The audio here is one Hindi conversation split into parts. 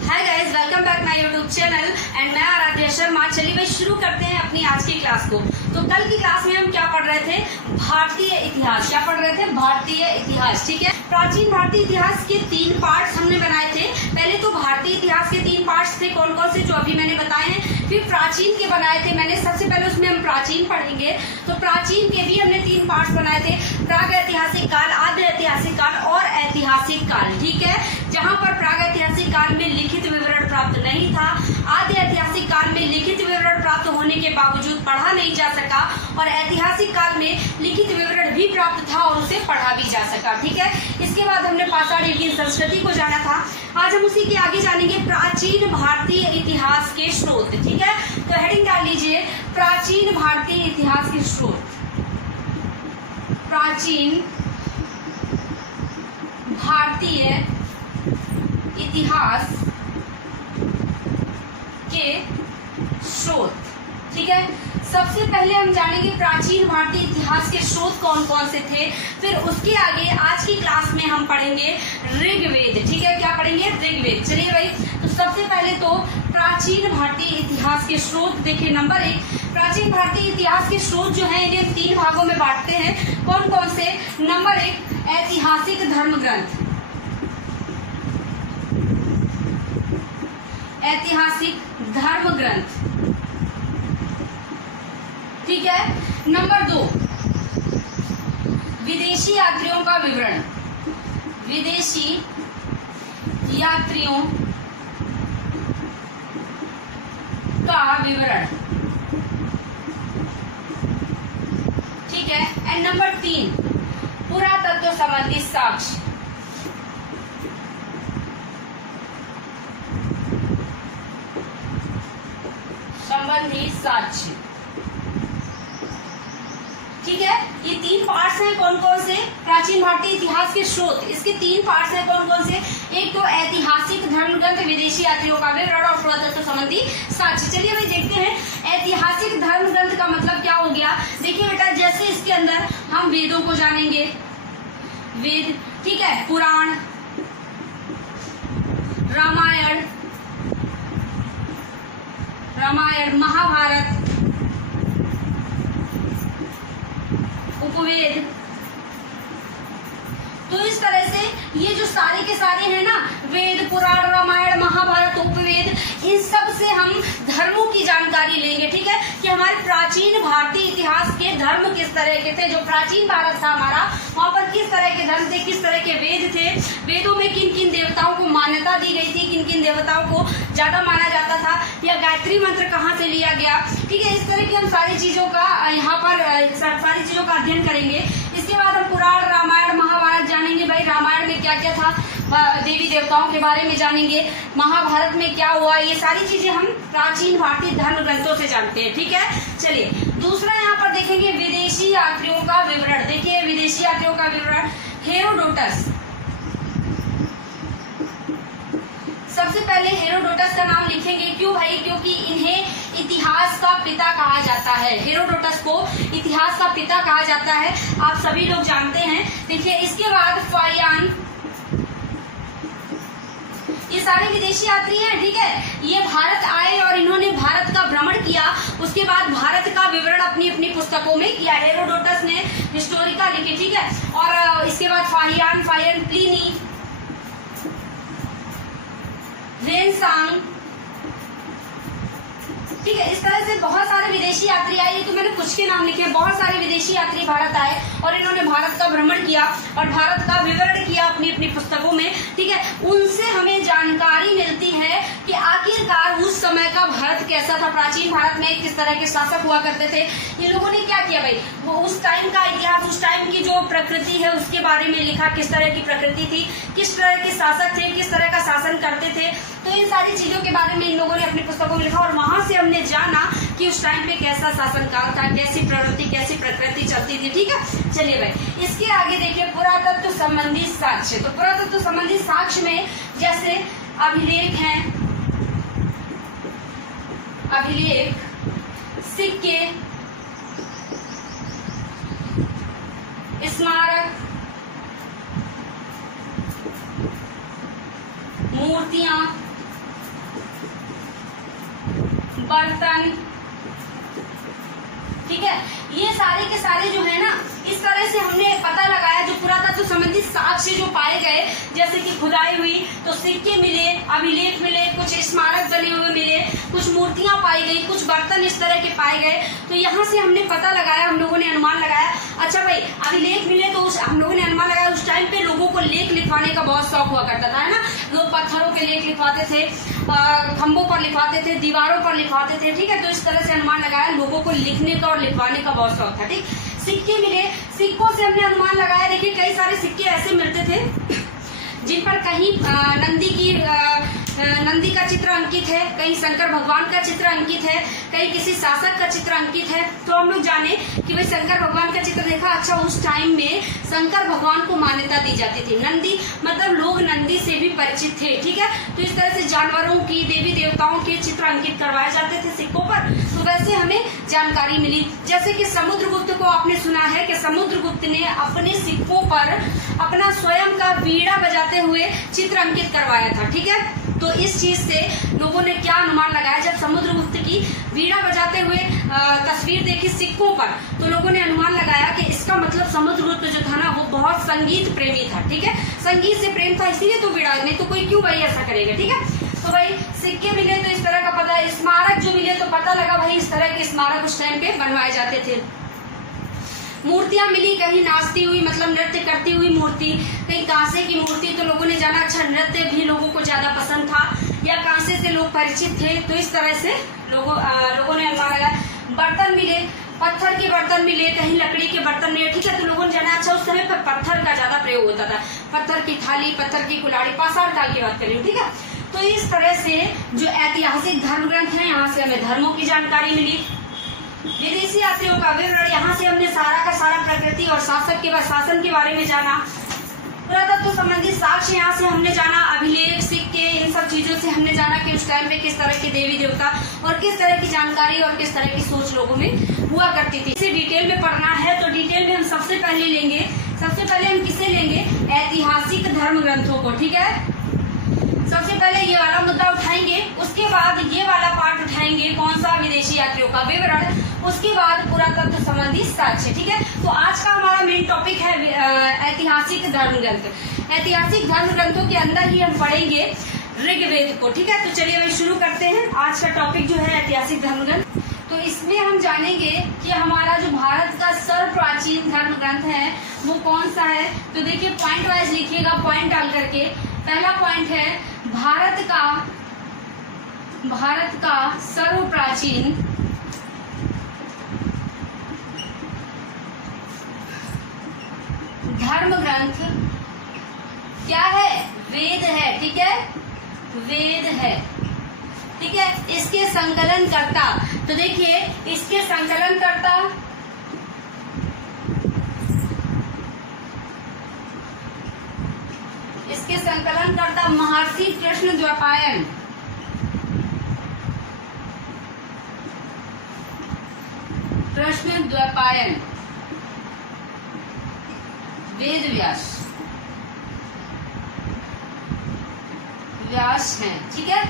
Hi guys, welcome back my YouTube channel and मैं आराध्या शर्मा। चलिए भाई शुरू करते हैं अपनी आज की क्लास को। तो कल की क्लास में हम क्या पढ़ रहे थे? भारतीय इतिहास। क्या पढ़ रहे थे? भारतीय इतिहास। ठीक है, प्राचीन भारतीय इतिहास के 3 पार्ट्स हमने बनाए थे। पहले तो भारतीय इतिहास के 3 पार्ट्स थे, कौन कौन से, जो अभी मैंने बताए हैं। फिर प्राचीन के बनाए थे मैंने, सबसे पहले उसमें हम प्राचीन पढ़ेंगे। तो प्राचीन के भी हमने 3 पार्ट्स बनाए थे, प्राग ऐतिहासिक काल, आद्य ऐतिहासिक काल और ऐतिहासिक काल। ठीक है, जहाँ पर प्राग ऐतिहासिक काल में लिखित विवरण प्राप्त नहीं था, आद्य ऐतिहासिक काल में लिखित विवरण प्राप्त होने के बावजूद पढ़ा नहीं जा सका, और ऐतिहासिक काल में लिखित विवरण भी प्राप्त था और उसे पढ़ा भी जा सका। ठीक है, इसके बाद हमने पाषाण युगीन संस्कृति को जाना था। आज हम उसी के आगे जानेंगे प्राचीन भारतीय इतिहास के स्रोत। ठीक है, तो हेडिंग डाल लीजिए, प्राचीन भारतीय इतिहास के स्रोत। प्राचीन भारतीय इतिहास के स्रोत। ठीक है, सबसे पहले हम जानेंगे प्राचीन भारतीय इतिहास के स्रोत कौन कौन से थे। फिर उसके आगे आज की क्लास में हम पढ़ेंगे ऋग्वेद। ठीक है, क्या पढ़ेंगे? ऋग्वेद। चलिए भाई, तो सबसे पहले तो प्राचीन भारतीय इतिहास के स्रोत देखिए। नंबर 1, प्राचीन भारतीय इतिहास के स्रोत जो है इन्हें 3 भागों में बांटते हैं। कौन कौन से? नंबर 1, ऐतिहासिक धर्म ग्रंथ। ऐतिहासिक धर्म ग्रंथ। ठीक है, नंबर 2, विदेशी यात्रियों का विवरण। विदेशी यात्रियों का विवरण। ठीक है, एंड नंबर 3, पुरातत्व संबंधी साक्ष्य। संबंधी साक्ष्य। ठीक है, ये 3 पार्ट्स हैं। कौन कौन से? प्राचीन भारतीय इतिहास के स्रोत, इसके 3 पार्ट्स हैं। कौन कौन से? एक तो ऐतिहासिक धर्म ग्रंथ, विदेशी यात्रियों का विवरण और पुरातत्व संबंधी साक्ष्य। चलिए भाई देखते हैं ऐतिहासिक धर्म ग्रंथ का मतलब क्या हो गया। देखिए बेटा, जैसे इसके अंदर हम वेदों को जानेंगे, वेद। ठीक है, पुराण, रामायण, महाभारत, उपवेद। तो इस तरह से ये जो सारे के सारे हैं ना, वेद, पुराण, रामायण, महाभारत, उपवेद, इन सब से हम धर्मों की जानकारी लेंगे। ठीक है, कि हमारे प्राचीन भारतीय इतिहास के धर्म किस तरह के थे। जो प्राचीन भारत था हमारा, वहाँ पर किस तरह के धर्म थे, किस तरह के वेद थे, वेदों में किन किन देवताओं को मान्यता दी गई थी, किन किन देवताओं को ज्यादा माना जाता था, या गायत्री मंत्र कहाँ से लिया गया। ठीक है, इस तरह की हम सारी चीजों का यहाँ पर सारी चीजों का अध्ययन करेंगे। इसके बाद हम पुराण, रामायण, महाभारत जानेंगे। भाई रामायण में क्या क्या था, देवी देवताओं के बारे में जानेंगे। महाभारत में क्या हुआ, ये सारी चीजें हम प्राचीन भारतीय धर्म ग्रंथों से जानते हैं। ठीक है, चलिए दूसरा यहाँ पर देखेंगे विदेशी यात्रियों का विवरण। देखिए विदेशी यात्रियों का विवरण, हेरोडोटस। सबसे पहले हेरोडोटस का नाम लिखेंगे। क्यों भाई? क्योंकि इन्हें इतिहास का पिता कहा जाता है। हेरोडोटस को इतिहास का पिता कहा जाता है, आप सभी लोग जानते हैं। देखिए इसके बाद फाहियान, ये सारे विदेशी यात्री हैं। ठीक है, ये भारत आए और इन्होंने भारत का भ्रमण किया। उसके बाद भारत का विवरण अपनी अपनी पुस्तकों में किया। हेरोडोटस ने हिस्टोरिका लिखी। ठीक है, और इसके बाद फाहियान, प्लिनी, रेनसांग। ठीक है, इस तरह से बहुत सारे विदेशी यात्री आए। ये तो मैंने कुछ के नाम लिखे हैं। बहुत सारे विदेशी यात्री भारत आए और इन्होंने भारत का भ्रमण किया और भारत का विवरण किया अपनी अपनी पुस्तकों में। ठीक है, उनसे हमें जानकारी मिलती है कि आखिरकार उस समय का भारत कैसा था, प्राचीन भारत में किस तरह के शासक हुआ करते थे। इन लोगों ने क्या किया भाई, वो उस टाइम का इतिहास, उस टाइम की जो प्रकृति है उसके बारे में लिखा। किस तरह की प्रकृति थी, किस तरह के शासक थे, किस तरह का शासन करते थे। तो इन सारी चीजों के बारे में इन लोगों ने अपनी पुस्तकों में लिखा और वहां से हमने जाना कि उस टाइम पे कैसा शासनकाल था, कैसी प्रवृत्ति, कैसी प्रकृति चलती थी। ठीक है, चलिए भाई इसके आगे देखिए पुरातत्व संबंधी साक्ष्य। तो पुरातत्व संबंधी साक्ष्य में जैसे अभिलेख हैं, अभिलेख, सिक्के, स्मारक, मूर्तियां, बर्तन, ठीक है। ये सारे के सारे जो है ना, इस तरह से हमने पता लगाया जो पुरातत्व संबंधी साक्ष्य जो पाए गए, जैसे कि खुदाई हुई तो सिक्के मिले, अभिलेख मिले, कुछ स्मारक बने हुए मिले, कुछ मूर्तियां पाई गई, कुछ बर्तन इस तरह के पाए गए। तो यहाँ से हमने पता लगाया, हम लोगों ने अनुमान लगाया। अच्छा भाई, अभिलेख मिले तो हम लोगों ने अनुमान लगाया उस टाइम पे लोगों को लेख लिखवाने का बहुत शौक हुआ करता था, है ना। लोग पत्थरों के लेख लिखवाते थे, खंभों पर लिखवाते थे, दीवारों पर लिखवाते थे, ठीक है। तो इस तरह से अनुमान लगाया, लोगों को लिखने का और लिखवाने का बहुत शौक था, ठीक। सिक्के मिले, सिक्कों से हमने अनुमान लगाया। देखिए कई सारे सिक्के ऐसे मिलते थे जिन पर कहीं नंदी का चित्र अंकित है, कहीं शंकर भगवान का चित्र अंकित है, कहीं किसी शासक का चित्र अंकित है। तो हम लोग जाने कि भाई शंकर भगवान का चित्र देखा, अच्छा उस टाइम में शंकर भगवान को मान्यता दी जाती थी। नंदी मतलब लोग नंदी से भी परिचित थे, ठीक है। तो इस तरह से जानवरों की, देवी देवताओं के चित्र अंकित करवाए जाते थे सिक्कों पर। तो वैसे हमें जानकारी मिली, जैसे कि समुद्रगुप्त को आपने सुना है कि समुद्रगुप्त ने अपने सिक्कों पर अपना स्वयं का वीणा बजाते हुए चित्र अंकित करवाया था, ठीक है। तो इस चीज से लोगों ने क्या अनुमान लगाया, जब समुद्रगुप्त की वीणा बजाते हुए तस्वीर देखी सिक्कों पर, तो लोगों ने अनुमान लगाया कि इसका मतलब समुद्रगुप्त जो था ना वो बहुत संगीत प्रेमी था, ठीक है। संगीत से प्रेम था इसीलिए तो वीणा, नहीं तो कोई क्यों भाई ऐसा करेगा, ठीक है। तो भाई सिक्के मिले तो इस तरह का पता, स्मारक जो मिले तो पता लगा भाई इस तरह के स्मारक उस टाइम पे बनवाए जाते थे। मूर्तियां मिली, कहीं नाचती हुई मतलब नृत्य करती हुई मूर्ति, कहीं कांसे की मूर्ति। तो लोगों ने जाना अच्छा नृत्य भी लोगों को ज्यादा पसंद था या कांसे से लोग परिचित थे। तो इस तरह से लोगों ने अनुमान लगाया। बर्तन मिले, पत्थर के बर्तन मिले, कहीं लकड़ी के बर्तन मिले, ठीक है। तो लोगों ने जाना अच्छा उस समय पर पत्थर का ज्यादा प्रयोग होता था, पत्थर की थाली, पत्थर की कुल्हाड़ी, पाषाण काल की बात करें, ठीक है। तो इस तरह से जो ऐतिहासिक धर्म ग्रंथ है, यहाँ से हमें धर्मों की जानकारी मिली। विदेशी यात्रियों का विवरण, यहाँ से हमने सारा का सारा प्रकृति और शासन के बारे में जाना। पुरातत्व संबंधी साक्ष्य यहाँ से हमने जाना, अभिलेख, सिक्के, इन सब चीजों से हमने जाना कि उस टाइम पे किस तरह के देवी देवता और किस तरह की जानकारी और किस तरह की सोच लोगों में हुआ करती थी। इसे डिटेल में पढ़ना है तो डिटेल में हम सबसे पहले लेंगे, सबसे पहले हम किसे लेंगे, ऐतिहासिक धर्म ग्रंथों को, ठीक है। सबसे पहले ये वाला मुद्दा उठाएंगे, उसके बाद ये वाला पार्ट उठाएंगे, कौन सा, विदेशी यात्रियों का विवरण, उसके बाद पुरातत्व संबंधी साक्ष्य, ठीक है। तो आज का हमारा मेन टॉपिक है ऐतिहासिक धर्म ग्रंथ। ऐतिहासिक धर्म ग्रंथों के अंदर ही हम पढ़ेंगे ऋग्वेद को, ठीक है। तो चलिए अभी शुरू करते हैं। आज का टॉपिक जो है ऐतिहासिक धर्म ग्रंथ। तो इसमें हम जानेंगे कि हमारा जो भारत का सर्व प्राचीन धर्म ग्रंथ है वो कौन सा है। तो देखिए पॉइंट वाइज लिखिएगा, पॉइंट डाल करके। पहला पॉइंट है भारत का सर्व प्राचीन धर्म ग्रंथ क्या है, वेद है, ठीक है, वेद है, ठीक है। इसके संकलन करता, तो देखिए इसके संकलन करता महर्षि कृष्णद्वैपायन, वेद व्यास हैं, ठीक है,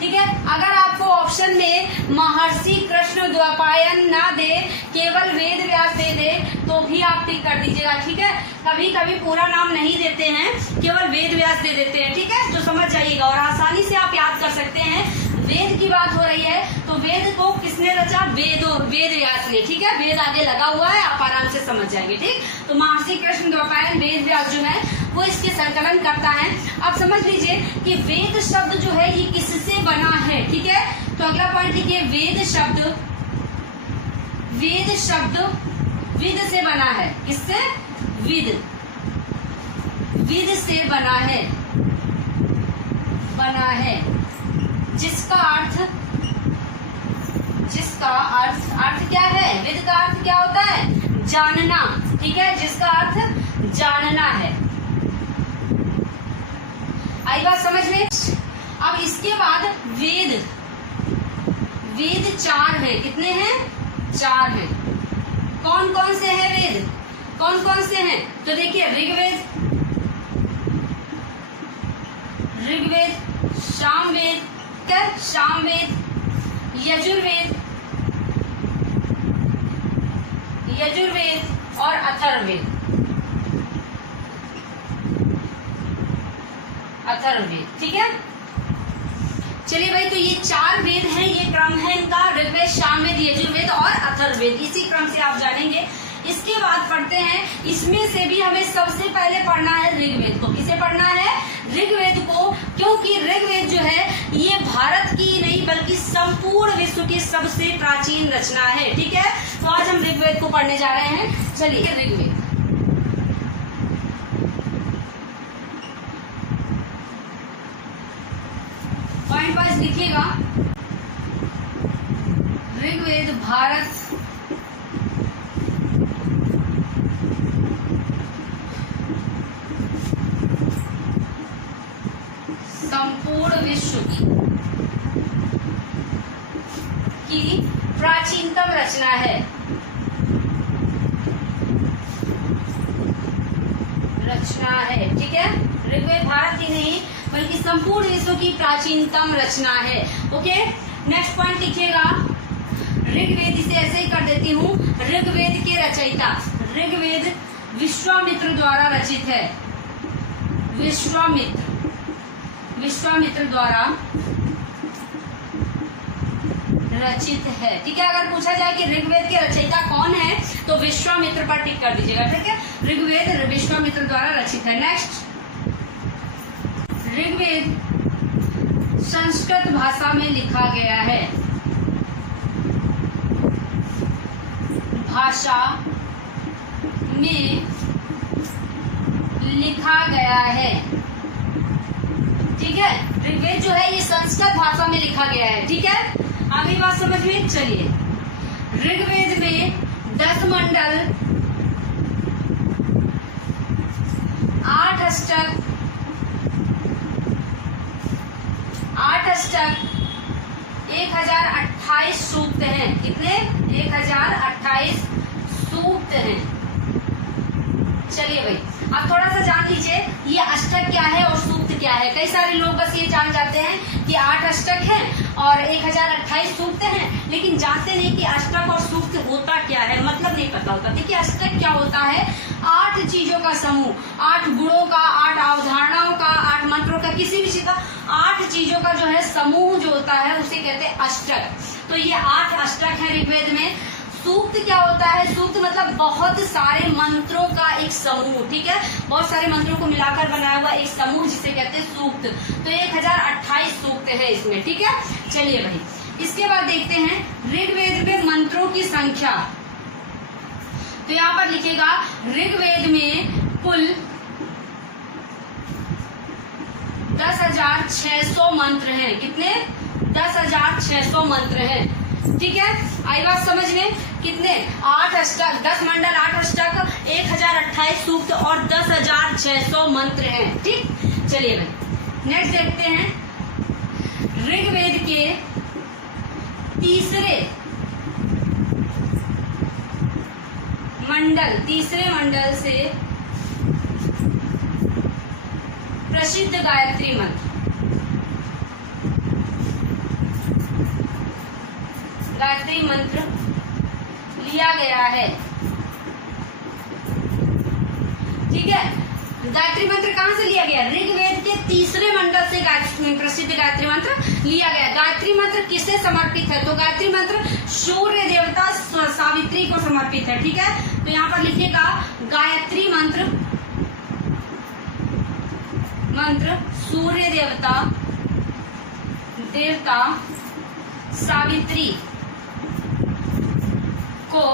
ठीक है। अगर आपको ऑप्शन में महर्षि कृष्णद्वैपायन ना दे, केवल वेद व्यास दे दे तो भी आप टिक कर दीजिएगा, ठीक है। कभी कभी पूरा नाम नहीं देते हैं, केवल वेद व्यास दे देते हैं, ठीक है। तो समझ जाइएगा और आसानी से आप याद कर सकते हैं। वेद की बात हो रही है तो वेद को किसने रचा, वेद व्यास ने, ठीक है। वेद आगे लगा हुआ है, आप आराम से समझ जाएंगे, ठीक। तो महर्षि कृष्णद्वैपायन वेद व्यास जो है वो इसके संकलन करता है। अब समझ लीजिए कि वेद शब्द जो है ये किससे बना है, ठीक है। तो अगला पॉइंट लिखिए, वेद शब्द विद से बना है, किससे, विद से बना है, जिसका अर्थ क्या है, विद का अर्थ क्या होता है, जानना, ठीक है, जिसका अर्थ जानना है। आई बात समझ में। अब इसके बाद वेद 4 है, कितने हैं, 4 हैं। कौन कौन से हैं वेद, कौन कौन से हैं, तो देखिए ऋग्वेद, यजुर्वेद, यजुर्वेद और अथर्ववेद, अथर्ववेद। ठीक है, चलिए भाई, तो ये 4 वेद हैं, ये क्रम है इनका, ऋग्वेद, सामवेद, यजुर्वेद और अथर्ववेद, इसी क्रम से आप जानेंगे। इसके बाद पढ़ते हैं, इसमें से भी हमें सबसे पहले पढ़ना है ऋग्वेद को। किसे पढ़ना है? ऋग्वेद को, क्योंकि ऋग्वेद जो है ये भारत की नहीं बल्कि संपूर्ण विश्व की सबसे प्राचीन रचना है। ठीक है, तो आज हम ऋग्वेद को पढ़ने जा रहे हैं। चलिए, ऋग्वेद, पॉइंट वाइज लिखिएगा। ऋग्वेद भारत संपूर्ण विश्व की प्राचीनतम रचना है। ठीक है, ऋग्वेद भारत की नहीं बल्कि संपूर्ण विश्व की प्राचीनतम रचना है। ओके, नेक्स्ट पॉइंट लिखिएगा। ऋग्वेद, इसे ऐसे ही कर देती हूँ, ऋग्वेद के रचयिता, ऋग्वेद विश्वामित्र द्वारा रचित है। विश्वामित्र द्वारा रचित है। ठीक है, अगर पूछा जाए कि ऋग्वेद के रचयिता कौन है तो विश्वामित्र पर टिक कर दीजिएगा। ठीक है, ऋग्वेद विश्वामित्र द्वारा रचित है। नेक्स्ट, ऋग्वेद संस्कृत भाषा में लिखा गया है। भाषा में लिखा गया है। ठीक है, ऋग्वेद जो है ये संस्कृत भाषा में लिखा गया है। ठीक है, आगे बात समझ में। चलिए, ऋग्वेद में 10 मंडल, 8 अष्टक, 1028 सूक्त हैं। कितने? 1028 सूक्त हैं। चलिए भाई, अब थोड़ा सा जान लीजिए ये अष्टक क्या है और सूक्त क्या है। कई सारे लोग बस ये जान जाते हैं कि 8 अष्टक हैं और 1028 सूक्त हैं, लेकिन जानते नहीं कि अष्टक और सूक्त होता क्या है, मतलब नहीं पता होता। देखिए, अष्टक क्या होता है? 8 चीजों का समूह, 8 गुणों का, 8 अवधारणाओं का, 8 मंत्रों का, किसी भी चीज का 8 चीजों का जो है समूह जो होता है उसे कहते हैं अष्टक। तो ये 8 अष्टक है ऋग्वेद में। सूक्त क्या होता है? सूक्त मतलब बहुत सारे मंत्रों का एक समूह। ठीक है, बहुत सारे मंत्रों को मिलाकर बनाया हुआ एक समूह जिसे कहते हैं सूक्त। तो 1028 सूक्त है इसमें। ठीक है, चलिए भाई, इसके बाद देखते हैं ऋग्वेद में मंत्रों की संख्या। तो यहाँ पर लिखेगा ऋग्वेद में कुल 10,600 मंत्र हैं। कितने? 10,600 मंत्र हैं। ठीक है, आई बात समझ में? कितने? 8 अष्टक, 10 मंडल, 8 अष्टक, 1028 सूक्त और 10,600 मंत्र हैं। ठीक, चलिए भाई, नेक्स्ट देखते हैं ऋग्वेद के तीसरे मंडल से प्रसिद्ध गायत्री मंत्र। गायत्री मंत्र लिया गया है। ठीक है, गायत्री मंत्र कहाँ से लिया गया? ऋग्वेद के तीसरे मंडल से प्रसिद्ध गायत्री मंत्र लिया गया। गायत्री मंत्र किसे समर्पित है? तो गायत्री मंत्र सूर्य देवता सावित्री को समर्पित है। ठीक है, तो यहाँ पर लिखिएगा गायत्री मंत्र सूर्य देवता सावित्री को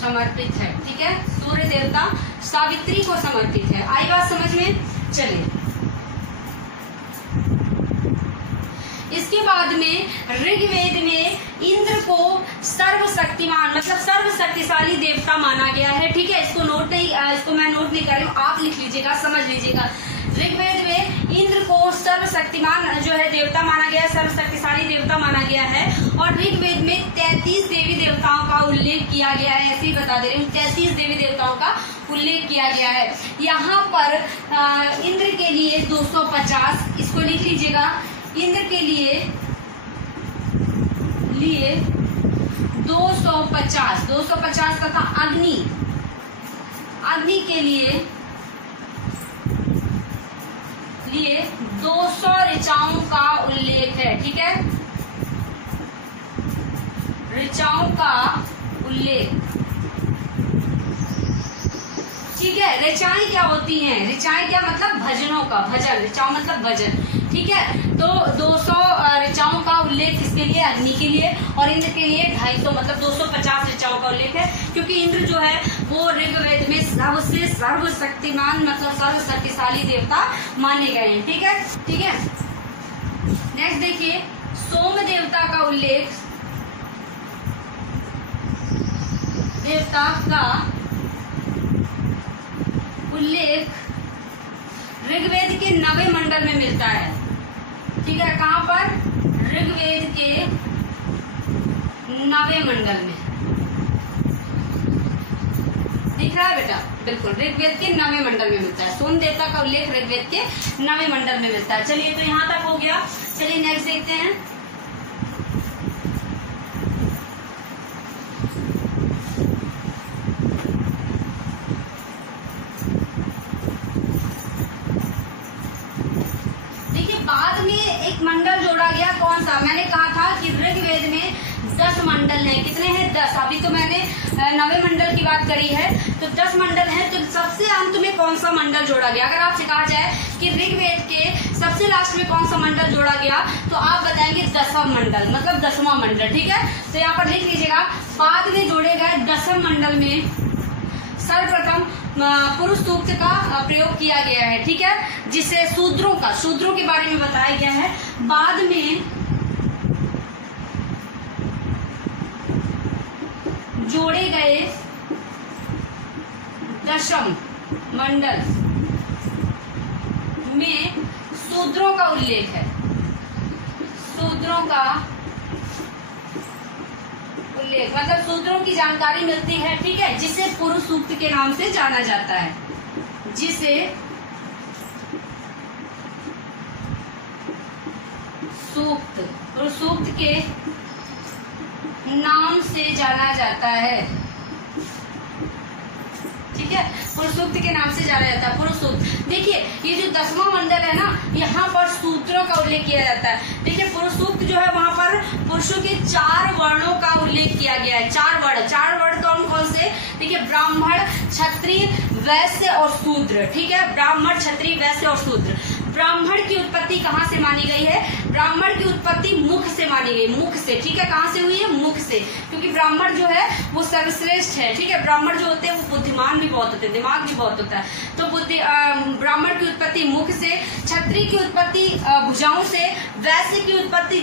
समर्पित है। ठीक है, सूर्य देवता सावित्री को समर्पित है। आई बात समझ में? चलिए, उसके बाद में ऋग्वेद में इंद्र को सर्वशक्तिमान मतलब सर्वशक्तिशाली देवता माना गया है। ठीक है, इसको मैं नोट नहीं कर रही हूँ, आप लिख लीजिएगा, समझ लीजिएगा। ऋग्वेद में इंद्र को सर्वशक्तिमान जो है देवता माना गया है, सर्वशक्तिशाली देवता माना गया है। और ऋग्वेद में 33 देवी देवताओं का उल्लेख किया गया है, ऐसे ही बता दे रही हूँ, 33 देवी देवताओं का उल्लेख किया गया है। यहाँ पर इंद्र के लिए 250, इसको लिख लीजिएगा, इंद्र के लिए 250 तथा अग्नि के लिए 200 ऋचाओं का उल्लेख है। ठीक है, ऋचाओं का उल्लेख। ठीक है, ऋचाएं क्या होती हैं? ऋचाएं क्या मतलब भजनों का, भजन, ऋचाओं मतलब भजन। ठीक है, तो 200 ऋचाओं का उल्लेख इसके लिए, अग्नि के लिए, और इंद्र के लिए 250 मतलब 250 ऋचाओं का उल्लेख है, क्योंकि इंद्र जो है वो ऋग्वेद में सबसे सर्वशक्तिमान मतलब सर्वशक्तिशाली देवता माने गए हैं। ठीक है, ठीक है। नेक्स्ट देखिए, सोम देवता का उल्लेख, ऋग्वेद के 9वें मंडल में मिलता है। ठीक है, कहाँ पर? ऋग्वेद के 9वें मंडल में दिख रहा है बेटा? बिल्कुल, ऋग्वेद के 9वें मंडल में मिलता है। सोम देवता का उल्लेख ऋग्वेद के 9वें मंडल में मिलता है। चलिए, तो यहाँ तक हो गया। चलिए नेक्स्ट देखते हैं। मंडल जोड़ा गया, कौन सा? मैंने कहा था कि ऋग्वेद में 10 मंडल हैं। कितने हैं? 10। अभी तो मैंने 9वें मंडल की बात करी है, तो 10 मंडल हैं। तो सबसे अंत में कौन सा मंडल जोड़ा गया? अगर आपसे कहा जाए कि ऋग्वेद के सबसे लास्ट में कौन सा मंडल जोड़ा गया, तो आप बताएंगे 10वां मंडल मतलब 10वां मंडल। ठीक है, तो यहाँ पर लिख लीजिएगा, बाद में जोड़े गए 10वें मंडल में सर्वप्रथम पुरुष सूक्त का प्रयोग किया गया है। ठीक है, जिसे शूद्रों के बारे में बताया गया है। बाद में जोड़े गए 10वें मंडल में शूद्रों का उल्लेख है, शूद्रों का उल्लेख मतलब शूद्रों की जानकारी मिलती है। ठीक है, जिसे पुरुष सूक्त के नाम से जाना जाता है, जिसे पुरुष सूक्त के नाम से जाना जाता है। ठीक है, पुरुष सूक्त के नाम से जाना जाता है, पुरुष सूक्त। देखिए, ये जो 10वां मंडल है ना, यहाँ पर सूत्रों का उल्लेख किया जाता है। देखिए, पुरुष सूक्त जो है वहां पर पुरुषों के 4 वर्णों का उल्लेख किया गया है। 4 वर्ण कौन कौन से? देखिए, ब्राह्मण, क्षत्रिय, वैश्य और शूद्र। ठीक है, ब्राह्मण, क्षत्रिय, वैश्य और शूद्र। ब्राह्मण की उत्पत्ति कहाँ से मानी गई है? ब्राह्मण की उत्पत्ति मुख से मानी गई, मुख से। ठीक है, कहाँ से हुई है? मुख से, क्योंकि ब्राह्मण जो है वो सर्वश्रेष्ठ है। ठीक है, ब्राह्मण जो होते हैं वो बुद्धिमान भी बहुत होते हैं, दिमाग भी बहुत होता है। तो ब्राह्मण की उत्पत्ति मुख से, क्षत्रिय की उत्पत्ति भुजाओं से, वैश्य की उत्पत्ति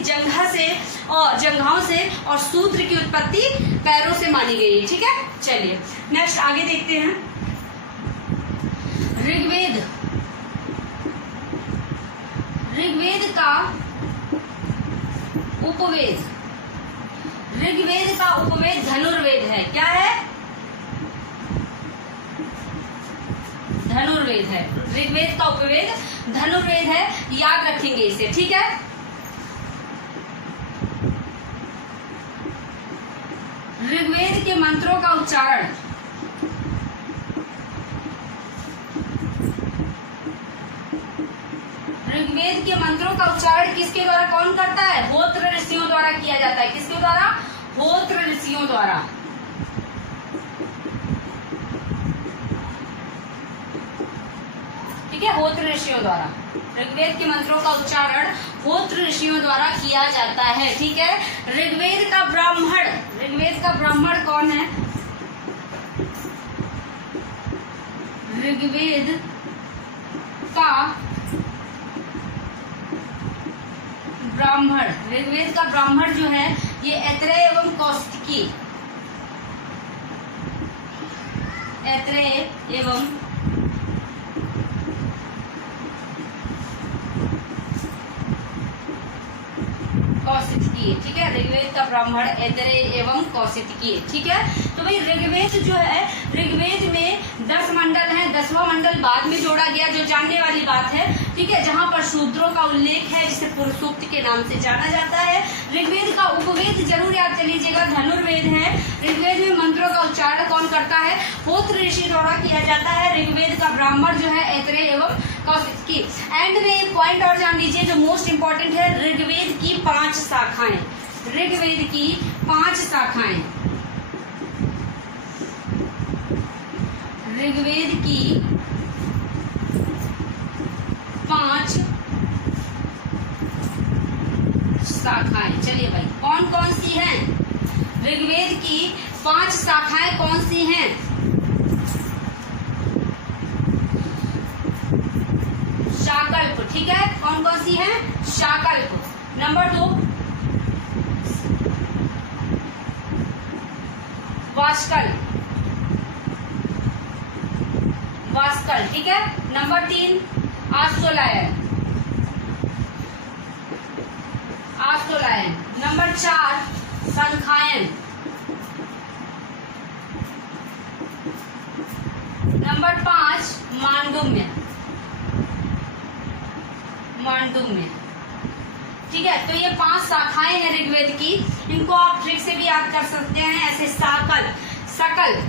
जंघाओं से और शूद्र की उत्पत्ति पैरों से मानी गई है। ठीक है, चलिए नेक्स्ट आगे देखते हैं। ऋग्वेद का उपवेद धनुर्वेद है। क्या है? धनुर्वेद है। ऋग्वेद का उपवेद धनुर्वेद है, याद रखेंगे इसे। ठीक है, ऋग्वेद के मंत्रों का उच्चारण किसके द्वारा कौन करता है? होत्र ऋषियों द्वारा किया जाता है। किसके द्वारा? होत्र ऋषियों द्वारा। ठीक है, होत्र ऋषियों द्वारा। ऋग्वेद के मंत्रों का उच्चारण होत्र ऋषियों द्वारा किया जाता है। ठीक है, ऋग्वेद का ब्राह्मण कौन है? ऋग्वेद का ब्राह्मण, ऋग्वेद का ब्राह्मण जो है ये ऐत्रेय एवं कौशिकी, ऐत्रेय एवं कौशिकी, ठीक है। ऋग्वेद का ब्राह्मण ऐत्रेय एवं कौशिकी, ठीक है। तो भाई ऋग्वेद जो है, ऋग्वेद में 10 मंडल हैं, 10वां मंडल बाद में जोड़ा गया, जो जानने वाली बात है, ठीक है, जहां पर शूद्रों का उल्लेख है, जिसे पुरुष सूक्त के नाम से जाना जाता है। ऋग्वेद का उपवेद जरूर याद कर लीजिएगा, धनुर्वेद है। ऋग्वेद में मंत्रों का उच्चारण कौन करता है? होत्र ऋषि द्वारा किया जाता है। ऋग्वेद का ब्राह्मण जो है ऐत्रेय एवं कौशिकी। एंड में एक पॉइंट और जान लीजिए जो मोस्ट इंपॉर्टेंट है, ऋग्वेद की 5 शाखाएं, ऋग्वेद की 5 शाखाएं, ऋग्वेद की 5 शाखाएं। चलिए भाई, कौन कौन सी हैं? ऋग्वेद की 5 शाखाएं कौन सी हैं? शाकल्प, ठीक है, कौन कौन सी हैं? शाकल्प। नंबर 2 वाष्कल, वाष्कल, ठीक है। Number 3 Ashvalayan, Ashvalayan. Number 4 Sankhayan. Number 5 Mandumya, Mandumya, ठीक है। तो ये 5 शाखाएं हैं ऋग्वेद की, इनको आप ट्रिक से भी याद कर सकते हैं, ऐसे साकल, सकल,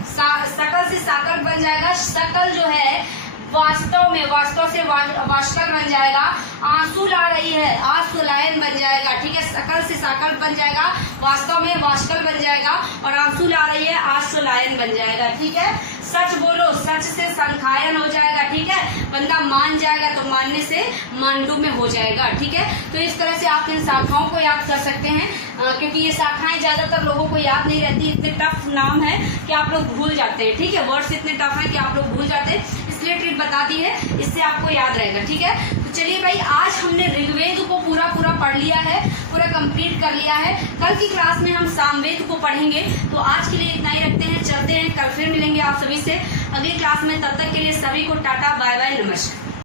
सकल से साकल बन जाएगा। सकल जो है वास्तव में, वास्तव से वाष्कल बन जाएगा। आंसू ला रही है, आश्वलायन बन जाएगा, ठीक है। सकल से साकल बन जाएगा, वास्तव में वाष्कल बन जाएगा, और आंसू ला रही है, आश्वलायन बन जाएगा, ठीक है। सच बोलो, सच से संखायन हो जाएगा, ठीक है। बंदा मान जाएगा तो मानने से मांडू में हो जाएगा, ठीक है। तो इस तरह से आप इन शाखाओं को याद कर सकते हैं, क्योंकि ये शाखाएं ज्यादातर लोगों को याद नहीं रहती, इतने टफ नाम है कि आप लोग भूल जाते हैं, ठीक है। वर्ड्स इतने टफ है कि आप लोग भूल जाते हैं, इसलिए ट्रिक बता दी है, इससे आपको याद रहेगा, ठीक है। तो चलिए भाई, आज हमने ऋग्वेद को पूरा पढ़ लिया है, पूरा कंप्लीट कर लिया है। कल की क्लास में हम सामवेद को पढ़ेंगे। तो आज के लिए इतना ही रखते हैं, चलते हैं, कल फिर मिलेंगे आप सभी से अगली क्लास में। तब तक के लिए सभी को टाटा, बाय बाय, नमस्कार।